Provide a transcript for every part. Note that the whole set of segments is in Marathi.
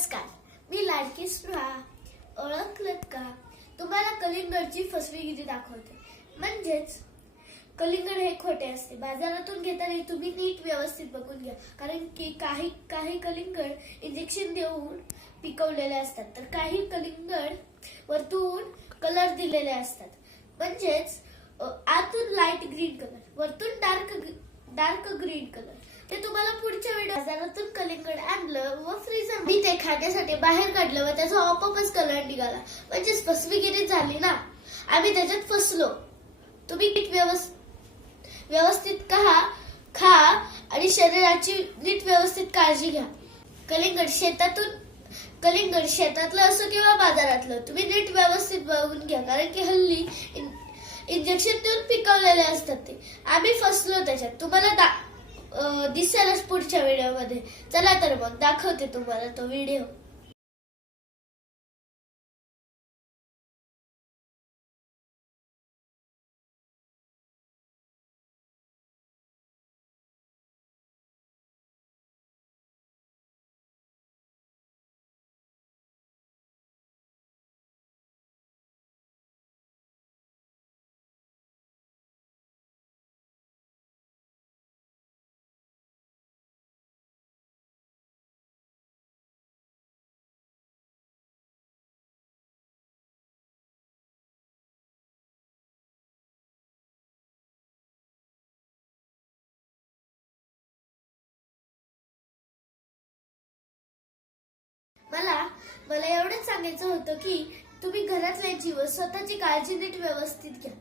नमस्कार मी लाडकी स्पृहा ओळखलत का? तुम्हाला कलिंगडची फसवेगिरी दाखवते. म्हणजेच कलिंगड हे खोटे असते. बाजारातून घेताना तुम्ही नीट व्यवस्थित बघून घ्या. कारण की काही काही कलिंगड इंजेक्शन देऊन पिकवलेले असतात. तर काही कलिंगड वरतून कलर दिलेले असतात. म्हणजेच आतून लाइट ग्रीन कलर वरतून डार्क डार्क ग्रीन कलर ते तुम्हाला पुढच्या व्हिडिओ बाजारातून कलिंगड आणलं व फ्रीजर मी ते खाण्यासाठी बाहेर काढलं व त्याचा आपोआपच कलर निघाला. म्हणजेच फसवीगिरी झाली ना. आम्ही त्याच्यात फसलो. तुम्ही नीट व्यवस्थित व्यवस्थित खा खा आणि शरीराची नीट व्यवस्थित काळजी घ्या. कलिंगड शेतातून कलिंगड शेतातलं असो किंवा बाजारातलं तुम्ही नीट व्यवस्थित बघून घ्या. कारण की हल्ली इंजेक्शन देऊन पिकवलेले असतात ते. आम्ही फसलो त्याच्यात. तुम्हाला दा दिसेलच पुढच्या व्हिडिओमध्ये चला तर मग दाखवते तुम्हाला तो व्हिडिओ मला मला एवढंच सांगायचं होतं की तुम्ही घरातल्यांची व स्वतःची काळजी नीट व्यवस्थित घ्या.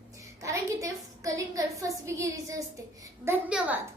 कारण की ते कलिंगड फसबीगिरीचे असते. धन्यवाद.